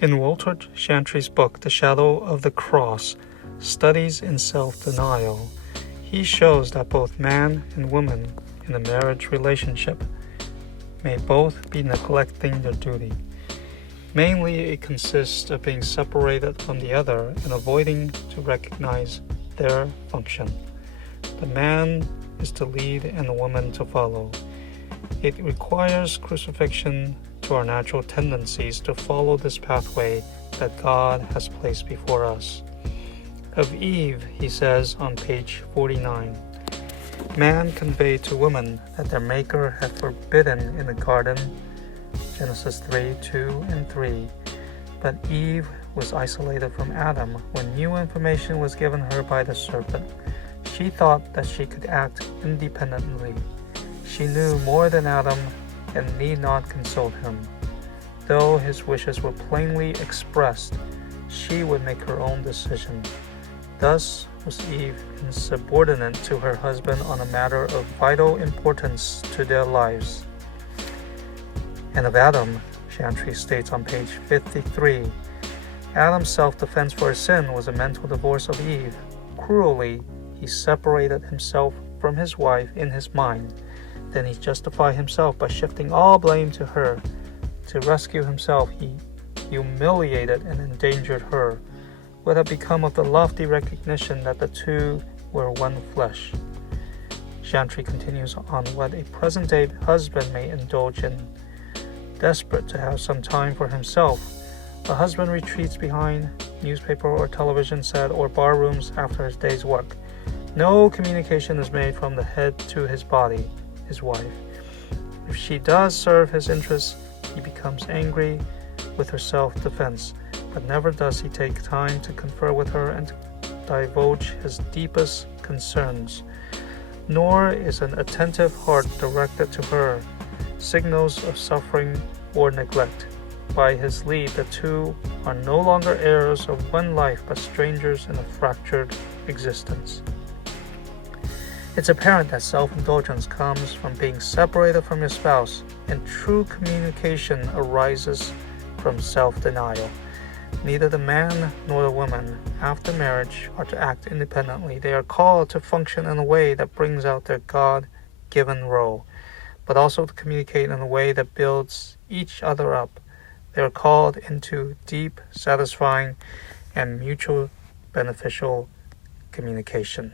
In Walter Chantry's book, The Shadow of the Cross, Studies in Self-Denial, he shows that both man and woman in a marriage relationship may both be neglecting their duty. Mainly, it consists of being separated from the other and avoiding to recognize their function. The man is to lead and the woman to follow. It requires crucifixion to our natural tendencies to follow this pathway that God has placed before us. Of Eve, he says on page 49, man conveyed to woman that their Maker had forbidden in the garden, Genesis 3, 2, and 3. But Eve was isolated from Adam when new information was given her by the serpent. She thought that she could act independently. She knew more than Adam and need not consult him. Though his wishes were plainly expressed, she would make her own decision. Thus was Eve insubordinate to her husband on a matter of vital importance to their lives. And of Adam, Chantry states on page 53, Adam's self-defense for his sin was a mental divorce of Eve. Cruelly, he separated himself from his wife in his mind. Then he justified himself by shifting all blame to her. To rescue himself, he humiliated and endangered her. What had become of the lofty recognition that the two were one flesh? Chantry continues on what a present-day husband may indulge in. Desperate to have some time for himself, a husband retreats behind newspaper or television set or bar rooms after his day's work. No communication is made from the head to his body, his wife. If she does serve his interests, he becomes angry with her self-defense, but never does he take time to confer with her and to divulge his deepest concerns. Nor is an attentive heart directed to her signals of suffering or neglect. By his lead, the two are no longer heirs of one life, but strangers in a fractured existence. It's apparent that self-indulgence comes from being separated from your spouse, and true communication arises from self-denial. Neither the man nor the woman, after marriage, are to act independently. They are called to function in a way that brings out their God-given role, but also to communicate in a way that builds each other up. They are called into deep, satisfying, and mutual beneficial communication.